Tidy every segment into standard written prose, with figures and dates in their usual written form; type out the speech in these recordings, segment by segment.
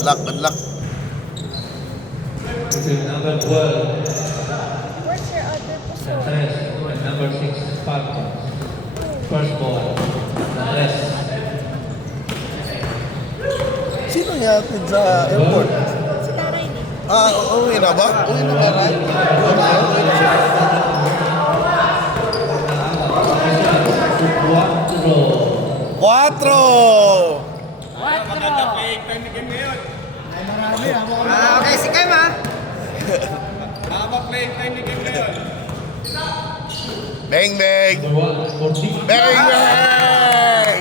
Good luck. Number 12. Where's your other puso? Andres. And number 6, Falcons. First ball. Andres. Sino yatid sa airport? Si Taray ni. Uwi na ba? Uwi na ba, Ray? Uwi na. Cuatro! Okay, si Kem ha. Bang, bang! Number 1, 14. Bang, bang!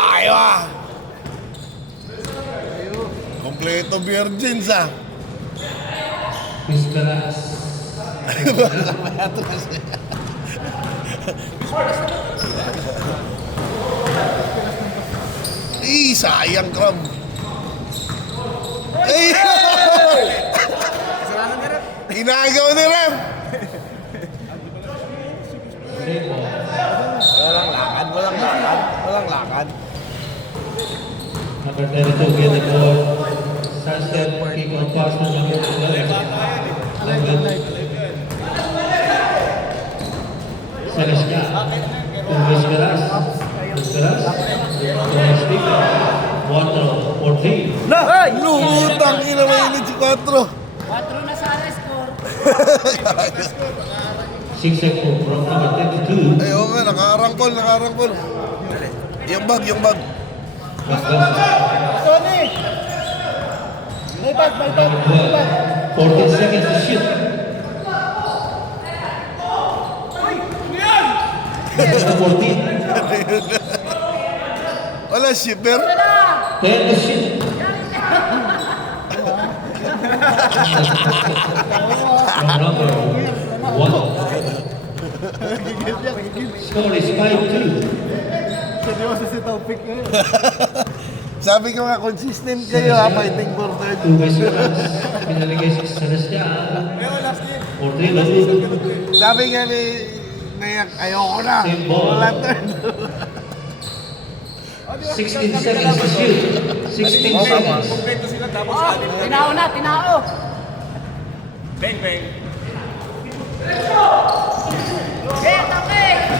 Ayaw! Kompleto virgins ah. Piscaras. Sayang Kram. Ay! Inagaw ni Rem. Walang lakad. Number 32, get the ball. Sunset, kick on pass to number 11. Celestia. To Piscaras. Piscaras. To next pick. 1 for 3. Lutang ina mainit si 4. 4 na sa score. 6 second from number 32. Ay, oo nga, nakaarangkol. Yung bag. Tony! May bag. 14 seconds to shoot. Number 14. Wala shipper. 10 to shoot. Number 1. Score is 5-2. Sabi ko nga, consistent kayo ha, fighting for third. 2 Piscaras. Pinaligay sa Celestia. 4-3 Lalo. Sabi nga ni Mayak, ayoko na. Same ball. Wala third. 16 seconds to shoot. 16 seconds. Tinao.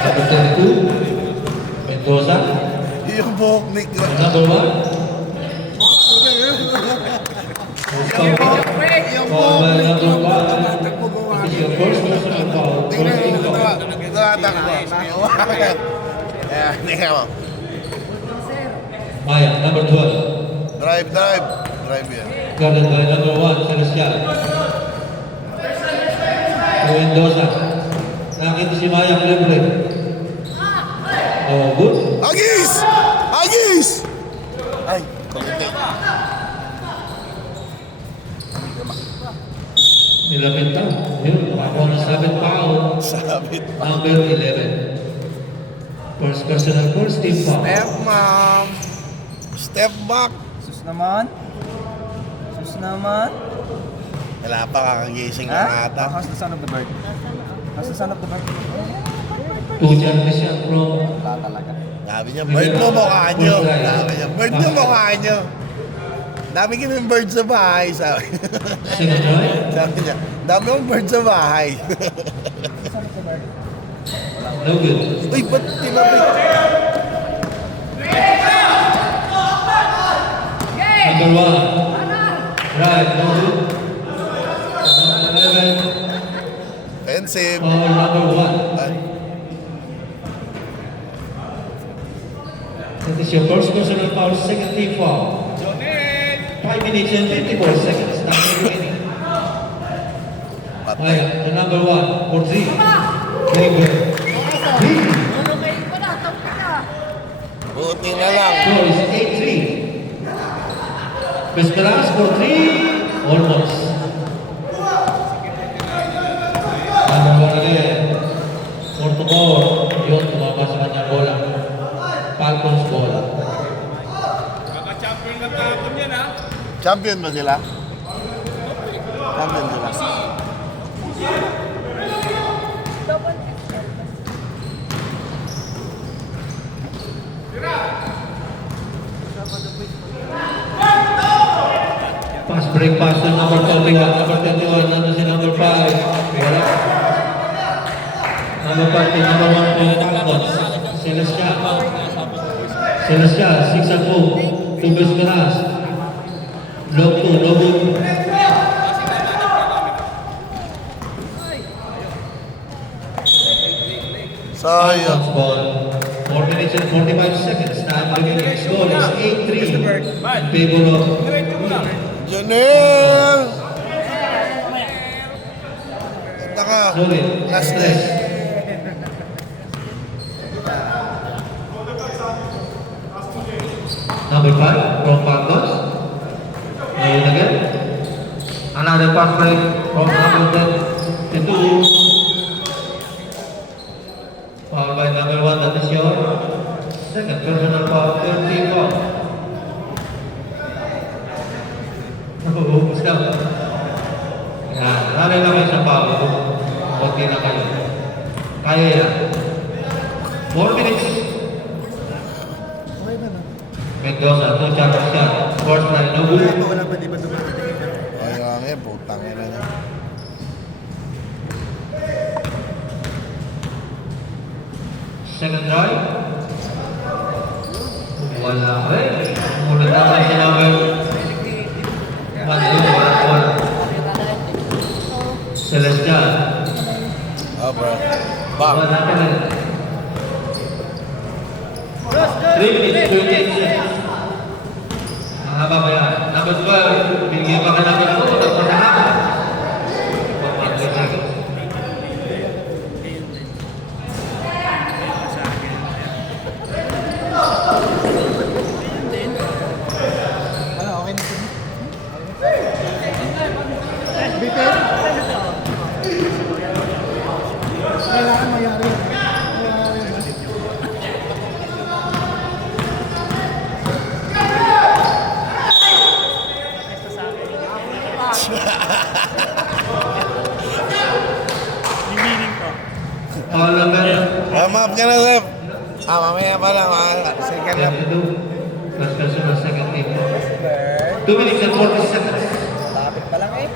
Number 32. Mendoza. Yung buhok ni Kram. Number 1. Yung Foul by number 1. Takbo mo It is your first personal foul. First team foul. Ito atakbo. Tingnan mo. Maya, number 12. Drive yan. Guarded by number 1, Celestial. To Mendoza. Nakita si Maya libre. Oh, good. Agis! Ay, kumite. Nilapit na. Yun, ako na sabit foul. Sabit. Number 11. First personal first team foul. Step, ma'am. Step back. Sus naman. Wala pa, kakagising na ata. How's the son of the bird? Two jumps siya from Wala talaga. Sabi niya, bird mo mukha nyo. Dami kaming bird sa bahay, sabi. second drive. Sabi niya, dami mong bird sa bahay. No good. Uy, ba't tinapit? Number 1. Right, no good. Number 11. Offensive. Foul number 1. Ay, That is your first personal foul, second team foul. 5 minutes and 54 seconds. Time remaining. patay. Maya, the number 1 for 3. Labor. Buti na lang. Score is 8-3. Piscaras for 3. Almost. Number 1 again. 4-4. Yun, tumama sa kanyang bola. Falcons bola. Kaka-champion ng kahapon yan ha. Champion ba sila? Champion sila. Double Pass break pass to number 21. Number 21, nandun si number 5. Wala. Number 5 to number 1 po, Tangos. Celestial. Celestial, 6 and 2. Tubis Garas. Lob 2, lob 2. Sayang. Ball. 4 minutes and 45 seconds. Time remaining. Score is 8-3. In favor of Jonel! Naka. Solid. Last leg. Number 5 from Pangos. Ngayon again. Another pass break from number 10 to 2. Foul by number 1, that is your second personal foul, 30 foul. Ubus ka. Yan, lari lang kayo sa foul. Okay na kayo. Kaya yan. 4 minutes. Mendoza, 2 shots shot. First line, no good. Ay, nga nga, putang ina niya. Second drive. Wala rin. Mula naman si number 1. Celestial. Ah, bro. Bang. Wala ka rin. 3 minutes, 28 seconds. Mahaba ba yan? Number 12. Binigyan pa ka number 2. Tapos na haba. 43 seconds. Kailangan mayari. All number Maaf ka na, Sir. Mamaya pa lang. Second lang. First personal, second team. 2 minutes and 40 seconds. Lapit pa lang eh.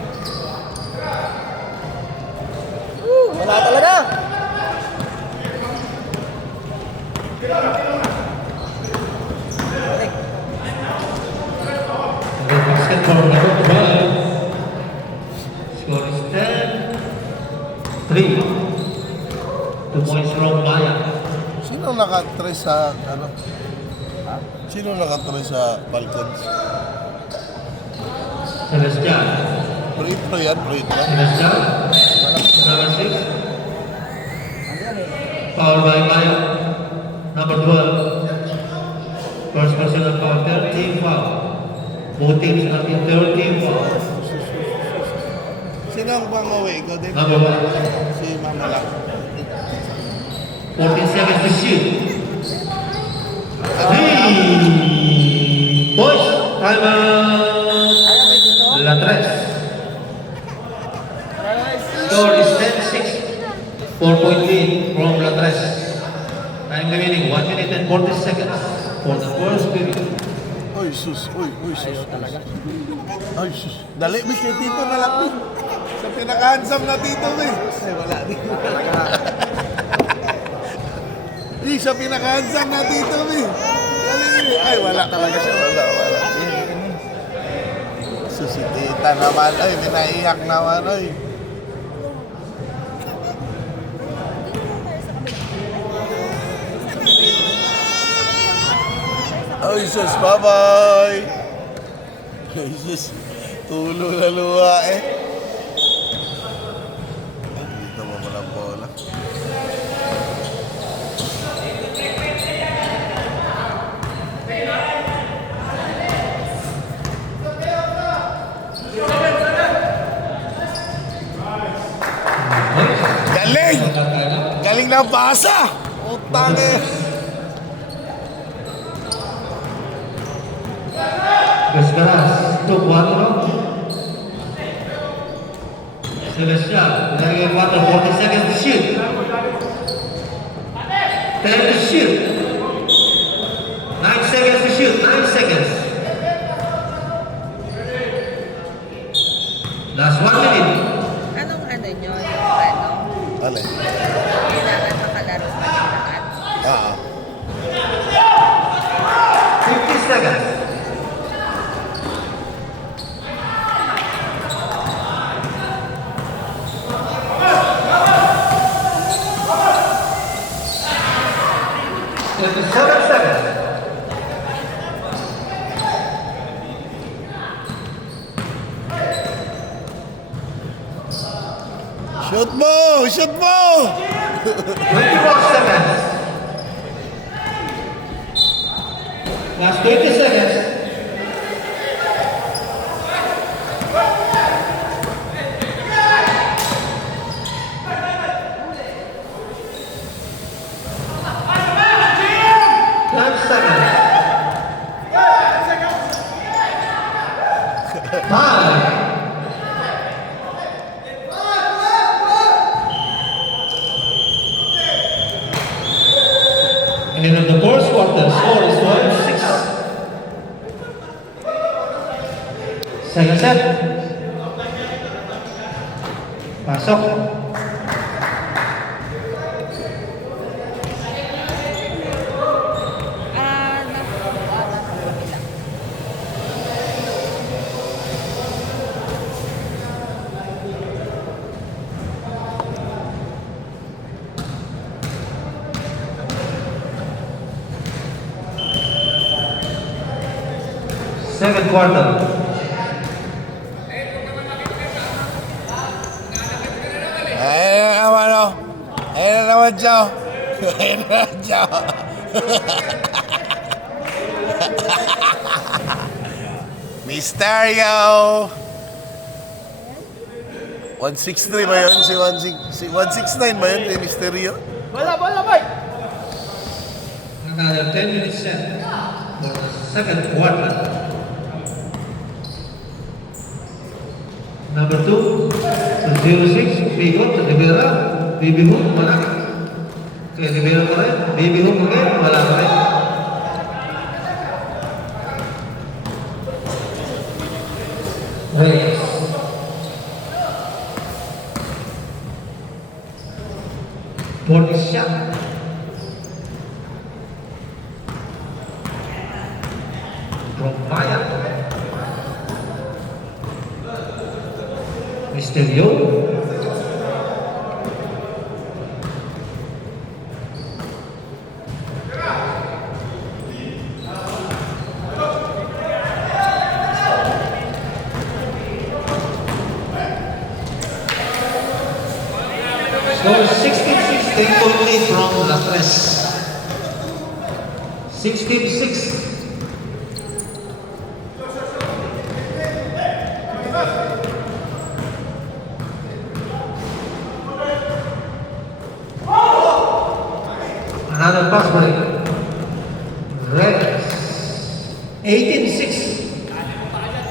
Wala talaga. The basketball number 12. Score is 10-3. 2 points from Maya. Sino nakatry sa, ano? Sino nakatry sa Falcons? Celestial. Pro yan, pro ito. Celestial. Number 6. Foul by Maya. Number 12. First personal foul, 13 foul. Both teams have in 13 fouls. Sino ang pang-uwi ko din? Number 1. Si Mama lang. 14 seconds to shoot. 3 points. Timeout. Latres. Score is 10-6. 4-point lead from Latres. Time remaining 1 minute and 40 seconds for the first period. Uy, sus. Uy, sus. Ay, sus. Dali, Miss. Kay Tito na lang, Miss. Sa pinaka-handsome na Tito, Miss. Ay, wala din. Sa pinaka-handsome na Tito, Miss. Dali, ay, wala talaga siya. Wala. Sus, si Tita naman. Ay, minaiyak naman, ay. Ay, sus, bye-bye! Ay, sus, tulo na luha eh. Ay, dito mo walang bola. Galing! Galing na pasa! Utang eh! Vesperas, 2-4. Celestial, nilagay 4, 40 seconds to shoot. 10 to shoot. 9 seconds to shoot, 9 seconds. seconds. Seven seconds. Shoot mo! Shoot mo! 24 seconds. Last 20 seconds. Five. And in the first quarter, score is 12-6. Second set. Pasok. Kabila. Second quarter. Ayan na naman, oh. Ayan na naman, Joe. Ayan na naman, Joe. Mysterio! 163 ba yun? Si 169 ba yun? Si Mysterio? Bola, boy! Another 10 minutes set for the second quarter. Number 2, sa 06, Bigot, sa Rivera, Bibi Hook, wala. Kaya Rivera pa rin, Bibi Hook again, wala pa rin. Reyes. Body shot. From Maya. Mysterio. Score 16-6, 10-point lead from La Tres. 16-6. Another pass break. Reyes. 18-6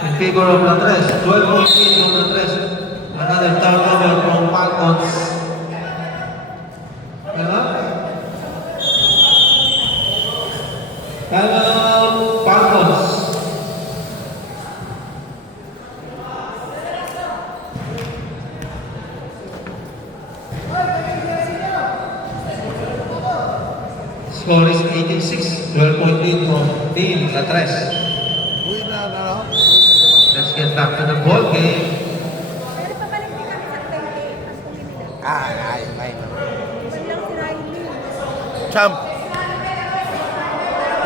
in favor of La Tres. 12-point lead from La Tres. Another turnover from Falcons. Falcons. Score is 18-6, 12-point lead from Team La Tres. Uy na. Let's get back to the ball game. Pero pabalik din kami sa 10K. Mas kumimila. Ay. Iban lang si Riley. Champ.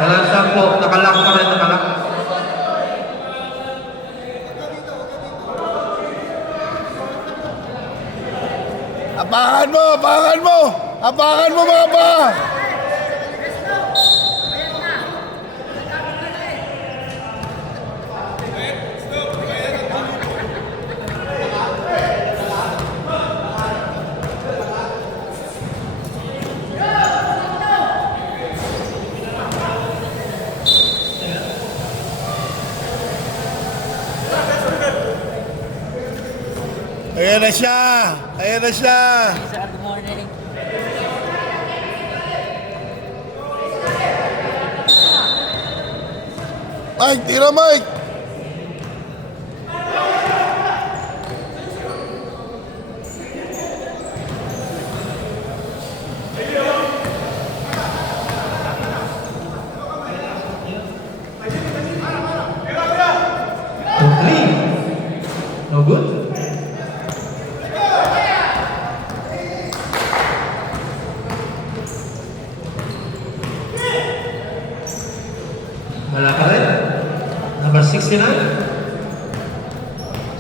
Walang sampo, nakalak pa rin, nakalak. Apakan mo mga ba! Ayan na siya! Sir, good morning. Mike, tira Mike! Number 69.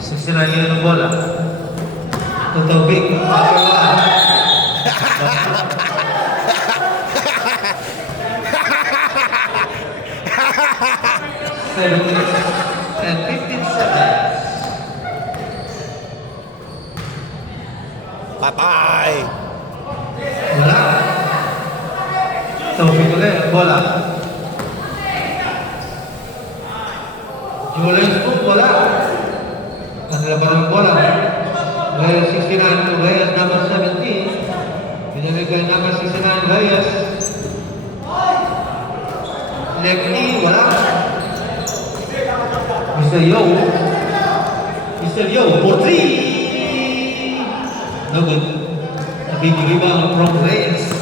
69 yun ang bola. Tutubig. Number 1. 7 minutes and 15 seconds. Patay! Wala. Tubig ulit ang bola. Julius Cook, wala. Kanila pa rin bola. Reyes 69 to Reyes number 17. Binibigay number 69 Reyes. Lefty, wala. Mr. Yo. Mr. Yo for 3. No good. A big rebound from Reyes.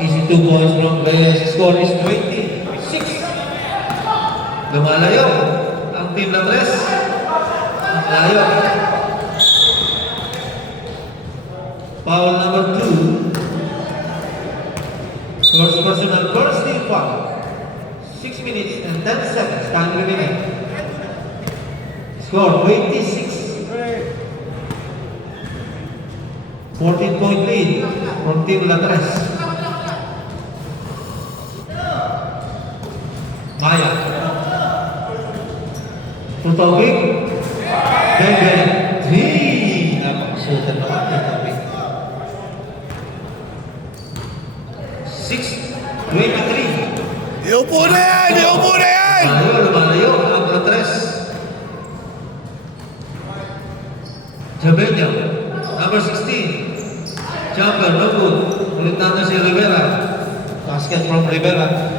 Easy 2 points from Reyes. Score is 26. Lumalayo ang team na tres. Ang layo. Foul number 2. First personal first team foul. 6 minutes and 10 seconds. Time remaining. Score 26. 14-point lead from Team Latres. Maya. Tutawig. Bebe. 3. Napakasutan naman. Tutawig. 6-23. Iupo na yan! Iupo na yan! Lumalayo ang Latres. Jabeño. Number 16. Jumper, no good. Ulit natin si Rivera. Basket from Rivera.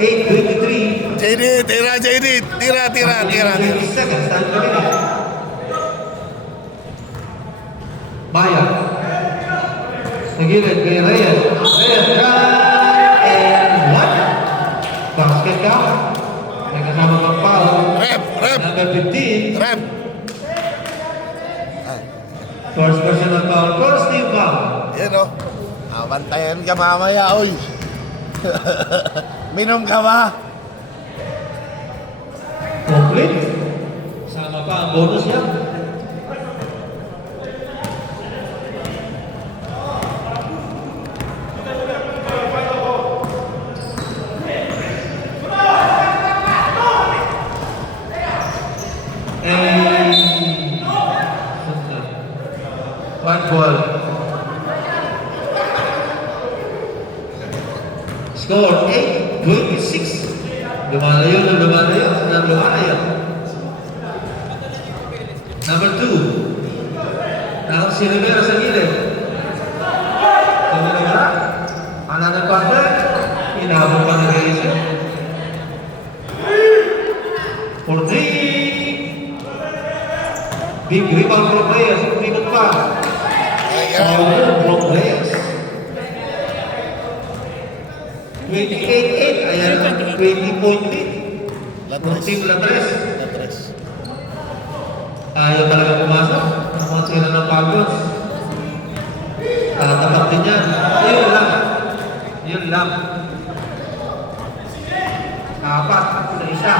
8-23. JD, tira, JD. Tira. 20 seconds, time remaining. Maya. Sa gilid kay Reyes. Reyes, shot, and one. Basket count. May kasama ng foul. Rep. Number 15. Rep. First personal foul. First team foul. Yan o. Abantayan ka mamaya, oy. Minom ka ba? Complete. Sama pa ang bonus niya. One ball. Score 8-26. Lumalayo. Number 2. Now si Rivera sa gilid. Rivera. Another partner. Inahabang pa ng Reyes. For 3. Big rebound from Reyes. Rebound pa. From Reyes. 28-8. Ayan ang 20-point lead. Team Latres. Ayaw talaga pumasok. Nakuha sila ng pagos. Tatak din yan. Yun lang. 4 sa isa.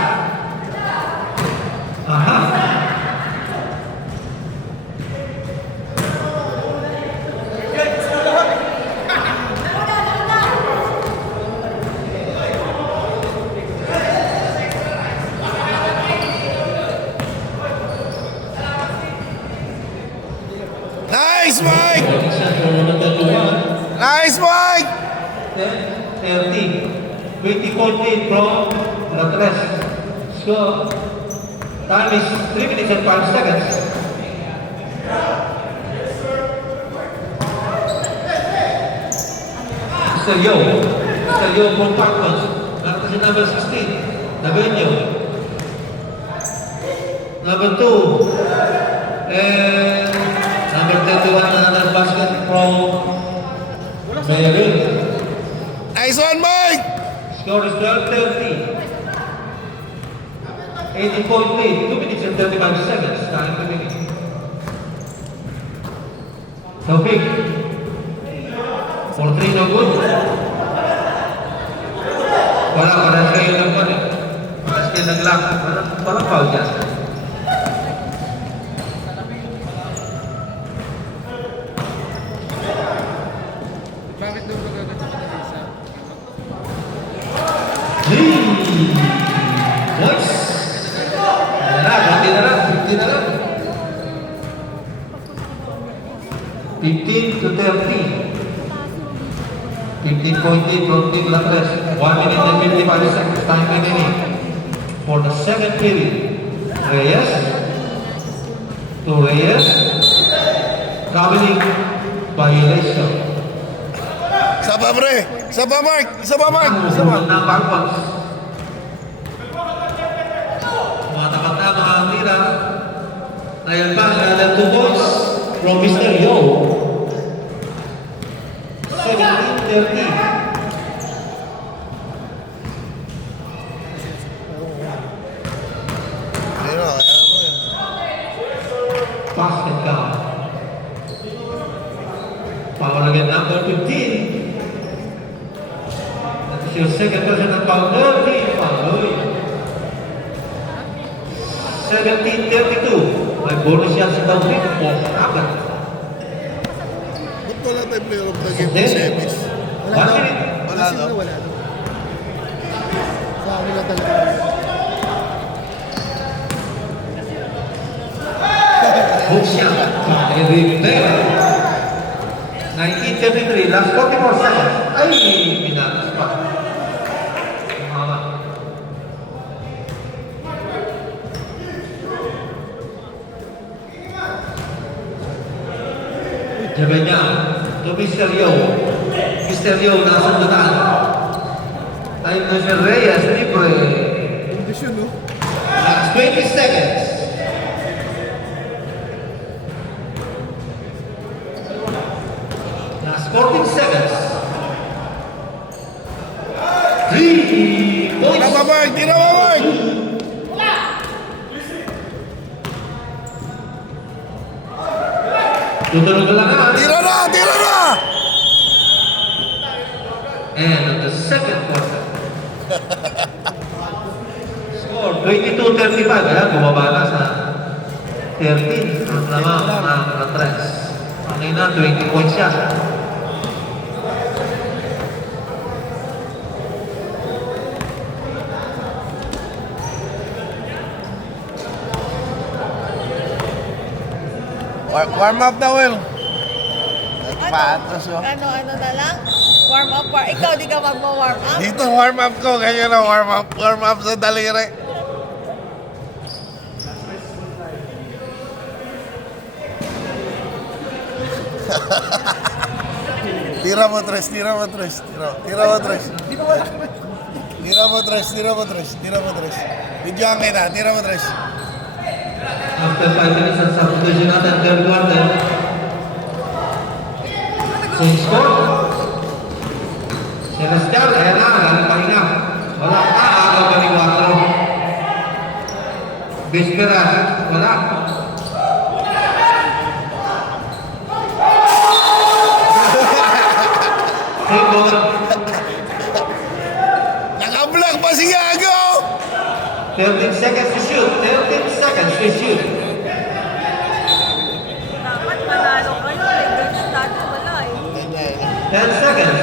Aha. Nice, Mike! Nice, Mike! 10-30. 20-point lead from Latres. Score. Time is 3 minutes and 5 seconds. Mr. Yo from Parklands. Meron si number 16. Nabenyo. Number 2. And number 31, another basket from Mayrin. Nice one, Mike! Score is 12-30. 80-point lead. 2 minutes and 35 seconds. Time remaining. Taufik. For 3 no good. Wala, parang kayo lang po eh. Parang kayo nag-lock. Parang foul dyan. Bakit doon ka gagawin sa isa? Boys! Konti na lang. 15 to 30. 15.8 from Team Lapres. 1 minute and 55 seconds time remaining for the second period. Reyes. To Reyes. Traveling violation. Saba, pre! Saba, Mark! Saba, Mark! Saba! Ng backbox. Tumatapat na mga tira. Ngayon pa, another 2 points from Mr. Yo. 17-30. Ayun o, kaya mo yun. Basket count. Foul again, number 15. That is your second personal foul. 30 foul. 17-32. May bonus yan sa Taufik. Apat. Ba't wala tayong player of the game sa semis? 1 minute. Wala, no? Wala. Sa amin lang talaga. Hook shot. Repair. 1933. Last 44 seconds. Ay, minatas pa. Mama. Jabanya. To Mr. Yo. Mr. Yo, nasa dunan. Ay, Mr. Reyes, libre. Kondisyon, no? Last 20 seconds. Last 14 seconds. 3 points. Tira ba, Mark? Tira ba, Mark? Tutunog na lang na. Tira na! Tira na! And on the second quarter. Score 22-35. Kaya bumaba na sa 13. Ang lamang ng Ratres. Kanina 20 points siya. Warm up na, Will. Patas, oh. Ano na lang? Warm up. Ikaw di ka magmo-warm up? Dito, warm up ko. Ganyan na, warm up. Warm up sa daliri. Tira mo, Tres. Tira mo, Tres. Tira mo, Tres. Tira mo, Tres. Tira mo, Tres. Tira mo, Tres. Bidyoan kita. Tira mo, Tres. After 5 minutes and substitution natin, third quarter. Same score. Celestial, ayan na, galing pahinga. Wala pa, agaw pa ni 4. Bisperas, wala. Same ball. Naka-block pa si Gago! 13 seconds to shoot. 13 seconds to shoot. Dapat manalo kayo. Ganyan dati wala eh. 10 seconds.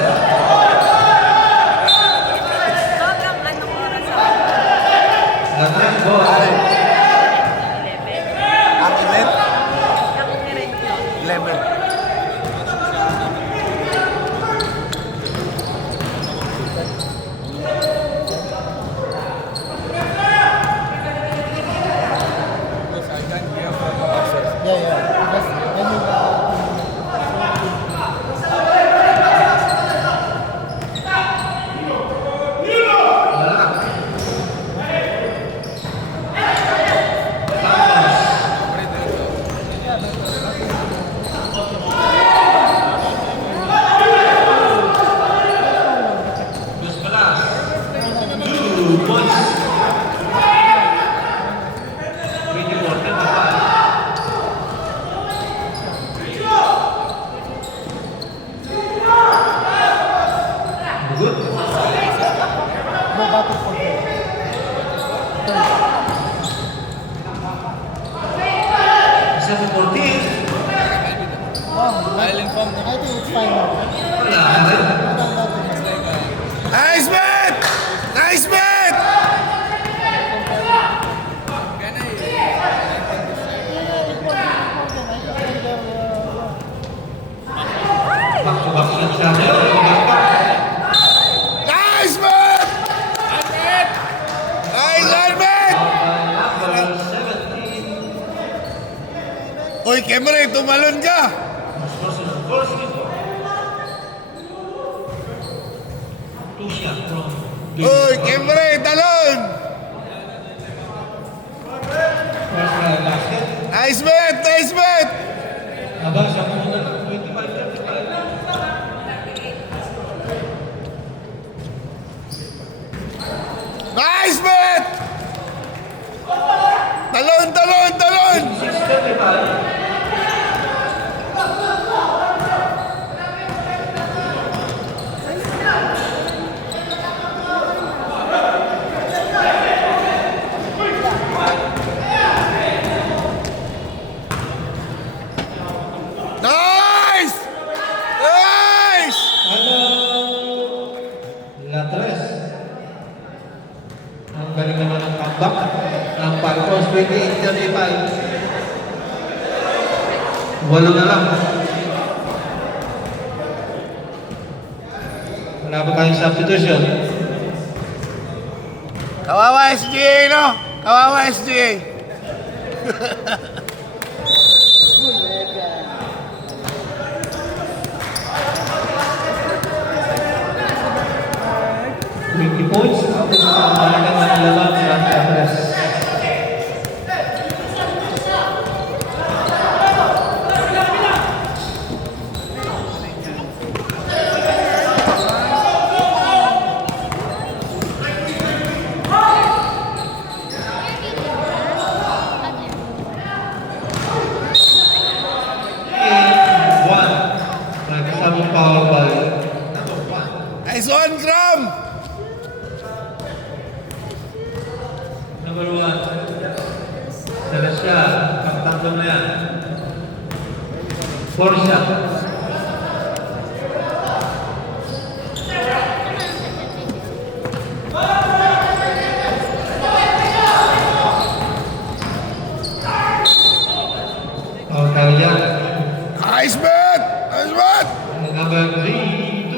Hanggang anong oras ako? Last ball. 11. Ang ilan? Ang nirent yun. 11. Yeah. That's, then you Island form. I think it's fine now. Wala ka rin. Nice bet! Nice bet! Gana eh. Back-to-back shot siya. Nice bet! Nice bet! Number 17. Uy, Kemre, tumalon ka! First two shot from Uy, Kemre, talon! first round basket. Nice bet! Nice bet! Aba, sa muna ng 25-35. Nice bet! Talon, talon, talon! 6-35. Nice! Nice! Latres. Ang galing naman ng comeback ng Falcons 28-35. Walo na lang. Wala pa tayong substitution. Kawawa SGA, no? Kawawa SGA. Points out sa pamamagitan ng lalab ng Latres. Nagkasamang power ball. Nice one, Cram! Number 1. Celestia, pagtatlo na yan. 4 shot. Foul tayo yan. Nice bet! Nice bet! Number 3-2.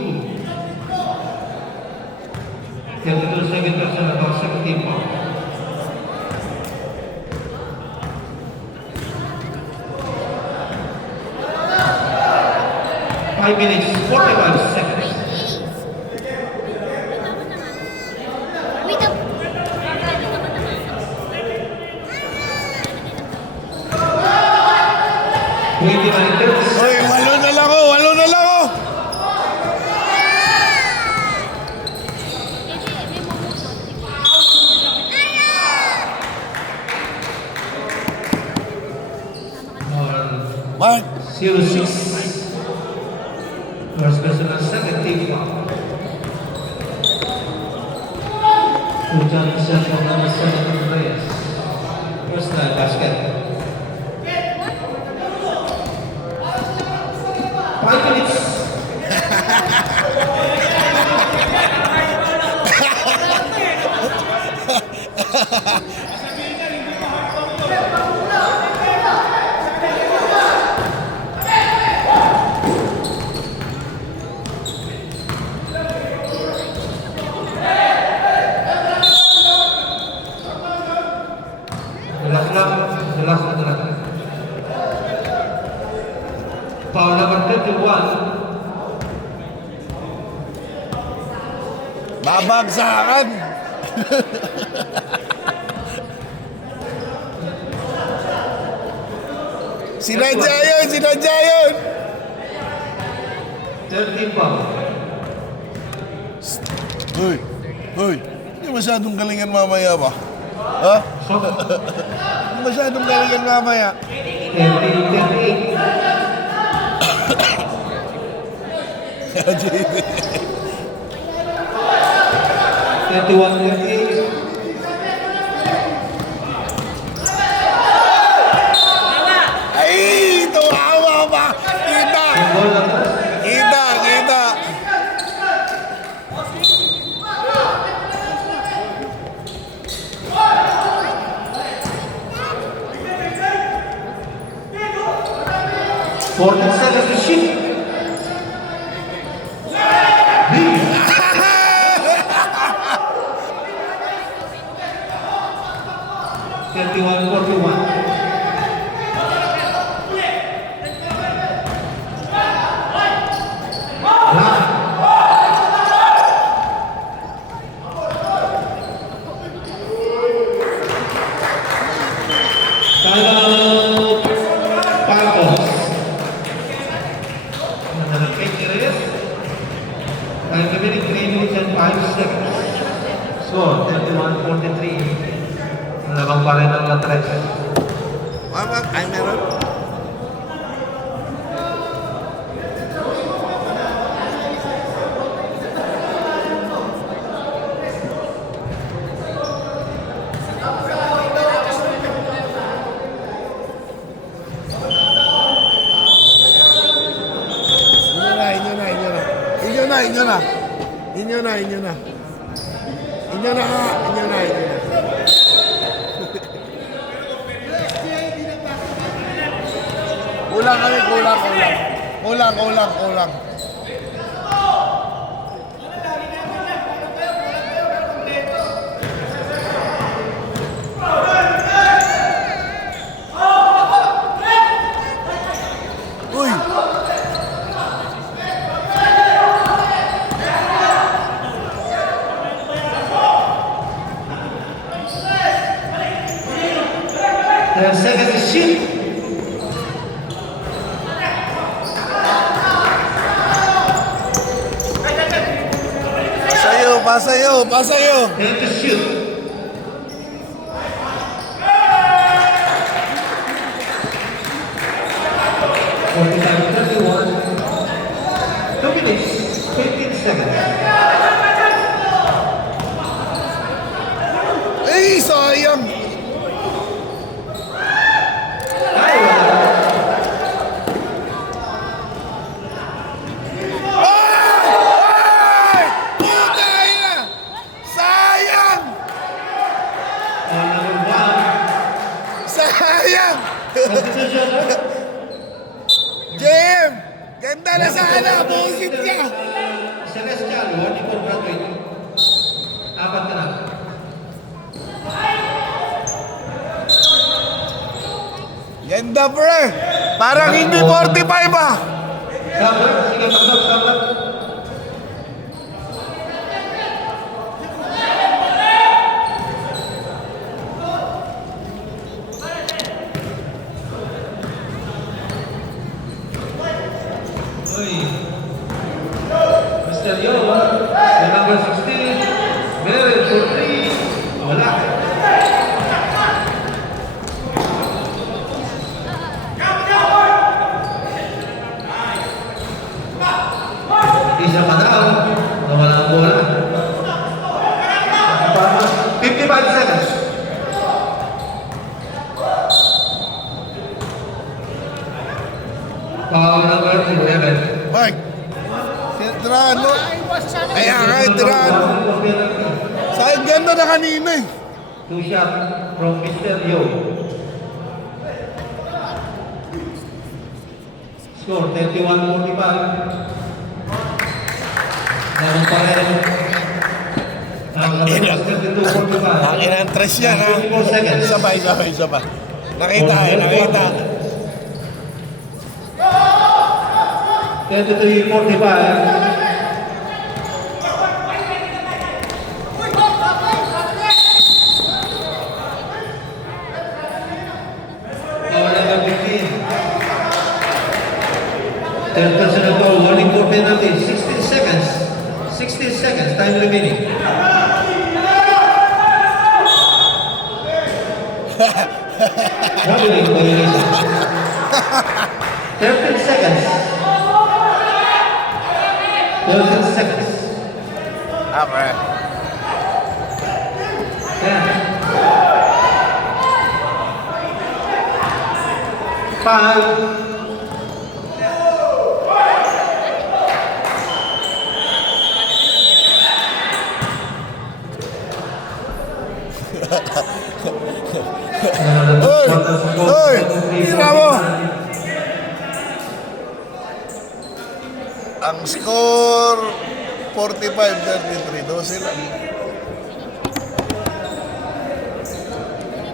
32 seconds sa labang sa team po. Five minutes, 45 seconds. Wait up. 29 minutes. Uy, walo na lang ako! Walo na lang ako! Mark! 0-6. First person ng second team foul. Pujan siya from number 7 Reyes. First time basket. 5 minutes. Relax lang. Foul number 31. Babagsakan! Sinadya yun! Sinadya yun! 13 foul. Uy! Uy! Hindi masyadong galingan mamaya ba? Ha? Shot. Hindi masyadong galingan mamaya. 31-38. Ay! Tumawa pa! Kita remaining 3 minutes and 5 seconds. Score, 31-43. Labang pa rin ang Latres. Ay, meron. Inyo na. Kulang. Uy! The second is shoot. Pasayo. And to shoot. Two minutes, 15 seconds. Ay, sayang. Ay! Putay na! Sayang! Sayang! JM! Ganda na sana! Busit niya! Celestial, warning for graduate. Apat ka na. Ganda, pre! Parang hindi 45 ah! Sabar, sige, sabar. Uy. Mr. Yo, the number 16, Meron for 3. Wala. Isa pa daw, nawala ang bola. 55 seconds. Foul number 11. Mike! Tirahan mo! Ayan nga, tirahan mo! Sayang ganda na kanina eh! Two shot from Mr. Yo. Score 31-45. Naman pa rin ang Latres 32-45. Akin ang tres yan ha! 24 seconds. Isa pa. Nakita. 33-45. Third personal goal, warning for penalty, 16 seconds. 16 seconds, time remaining. Traveling violation. 13 seconds. 13 seconds. Alright. 10. 5. Hoy! Tira mo! Ang score 45-33. 12 lang.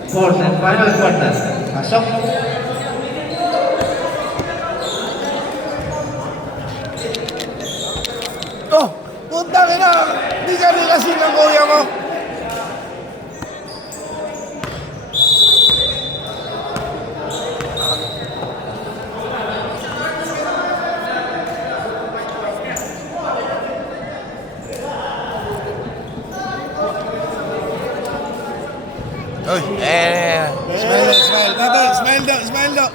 Fourth and final quarter. Pasok. Oh! Punta ka na! Hindi ka kasi ng kuya mo! Oy, smile, smile. Dito, smile daw, smile daw.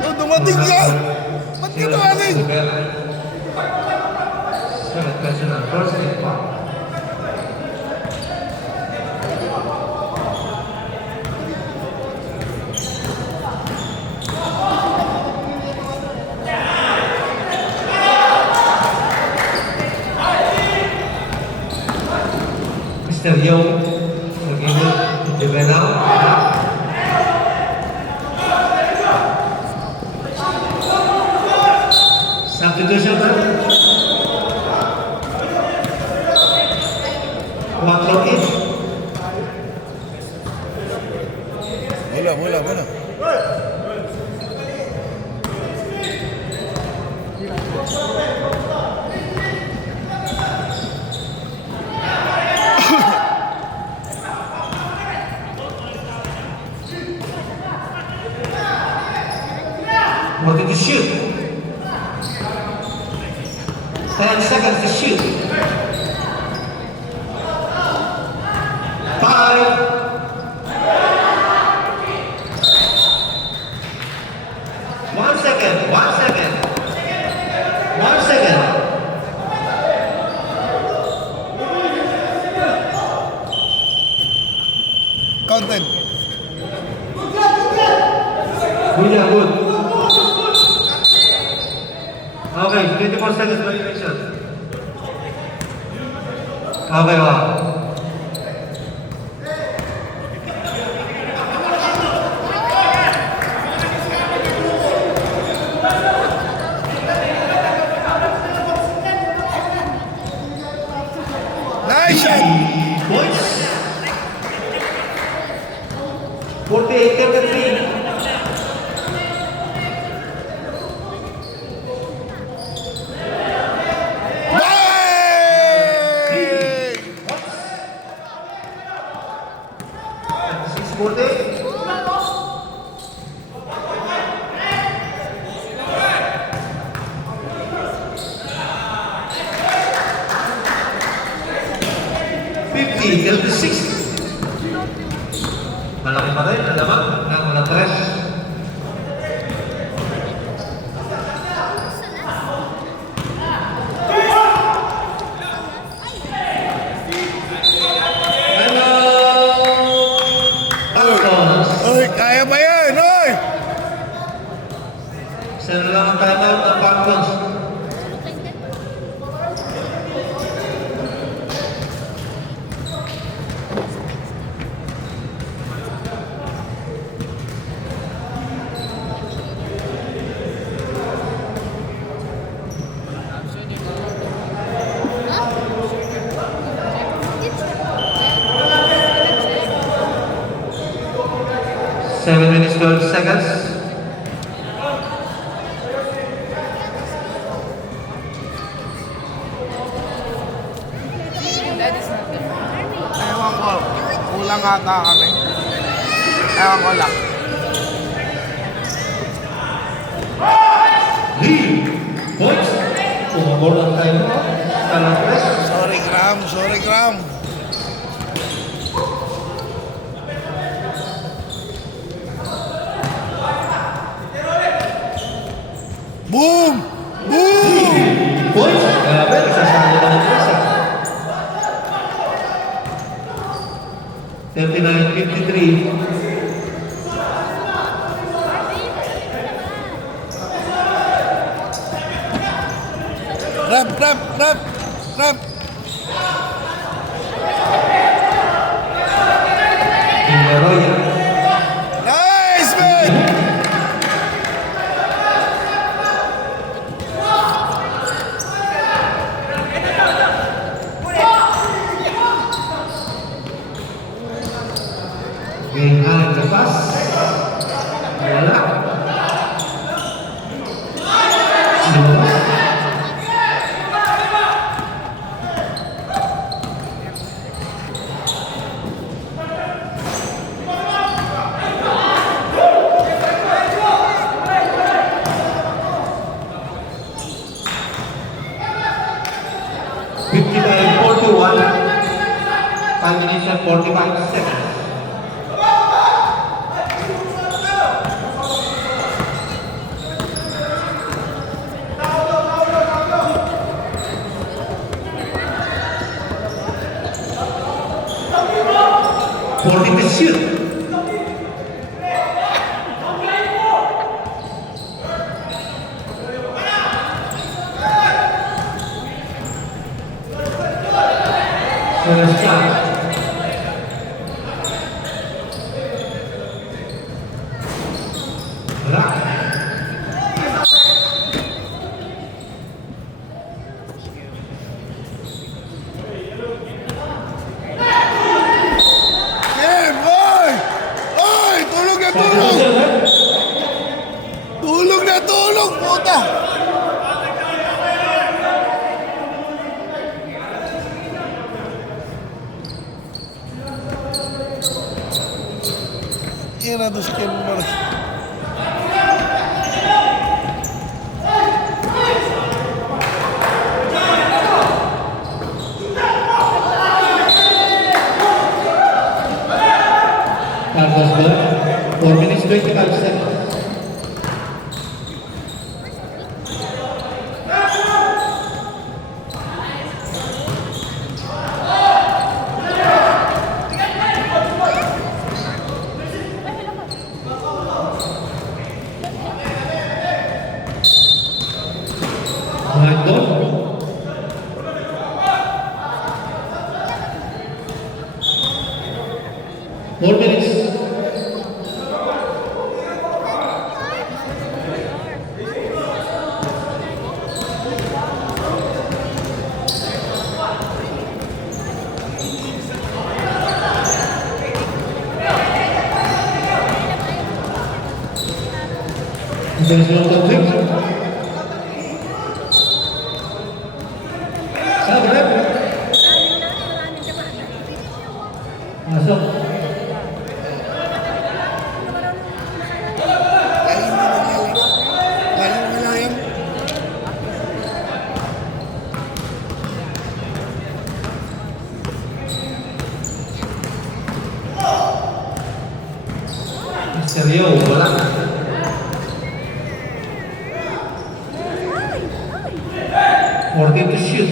Oh, dumating ka! Ba't ka dumating? Seven personal first aid foul. Mr. Young, forgiven, Juvenal. Substitution. 1 Bola. Wanted to shoot. 10 seconds to shoot. 5. 1 second. 1 second. 1 second. Content. William Wood. Okay, 24 seconds violation. Okay, wow. Nice shot! Points. 48-33. Bang! 6-40. Till the 60. Malaki pa rin, alaman, ng mga tres. Oy, kaya ba yan? Oy! Sino lang ang timeout ng Falcons? Huh? 7 minutes 12 seconds. Ewan ko. Kulang ata kami. Ewan ko lang. Points. Umabor ang timeout. Talang tres. Sorry, Gram. Boom! Boom! Points. Grabe, nagsasali na ng tres. 39-53. Rap! Ingaroya. Nice, man! Behind the pass. Wala. Lumabas. 5 minutes and 45 seconds. Holding the shoot. First shot. Black. Ken! Oy! Oy! Tulog na tulog! Tulog na tulog, puta! Yan na to si Ken Mar. Carlos Bell, 4 minutes 25 seconds. Right goal. Four minutes. There's no conflict. Sabar. Masuk. Misterio, wala. Order to shoot.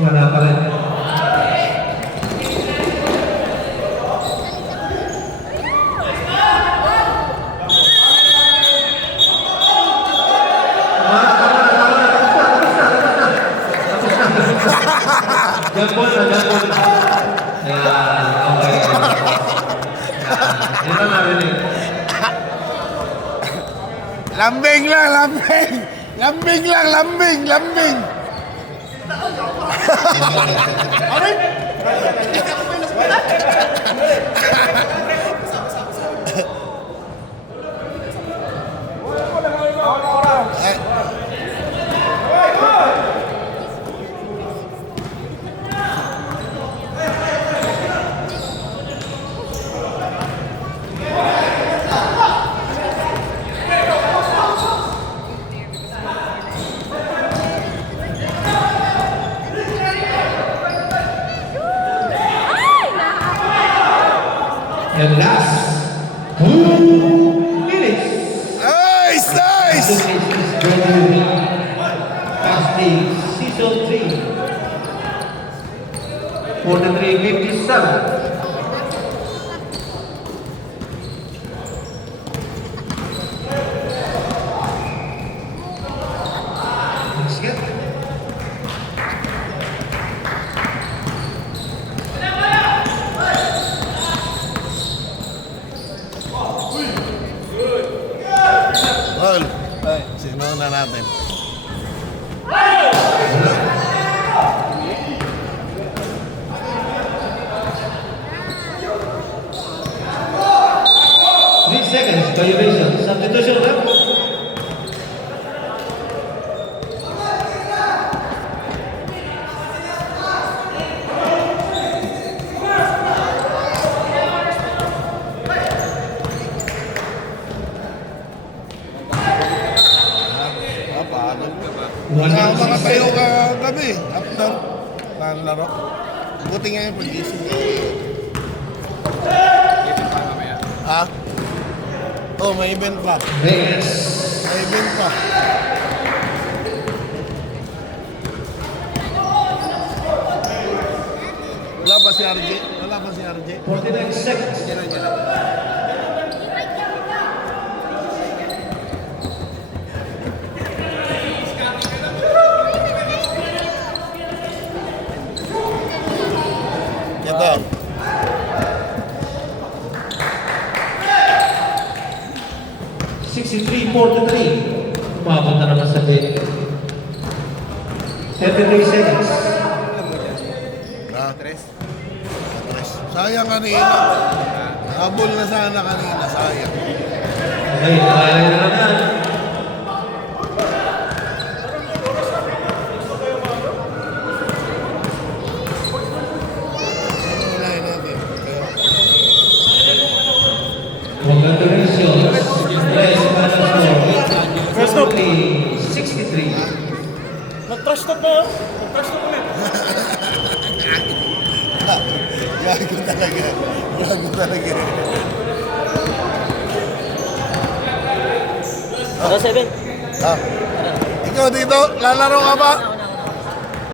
Wala pa rin. Jambol na, jambol. Ayan, okay. Hindi na narinig. Lambing lang, lambing! Lambing lang, lambing, lambing! And last 2 minutes. Nice, nice! This is Gregory casting season 3 for the 357. Let's get Roll. Sino na natin? seconds, violation. Substitution rep. Kaya makatayo ka gabi. After ng laro. Buti nga yung pag-gising. Ha? Oh, may event pa. Reyes. May event pa. Wala pa si RJ? Wala pa si RJ? 49 seconds. Ito. Umabot na naman sa 33 seconds. Ha? Sayang kanina. Habol na sana kanina. Sayang. Okay, nakaya na naman. Unahin natin. Congratulations. Tres para First of 63. Nag-trash talk na yun. Nag-trash talk ulit. Gago talaga. Gago talaga. Ano, 7? Ah. Ikaw dito, lalaro ka ba?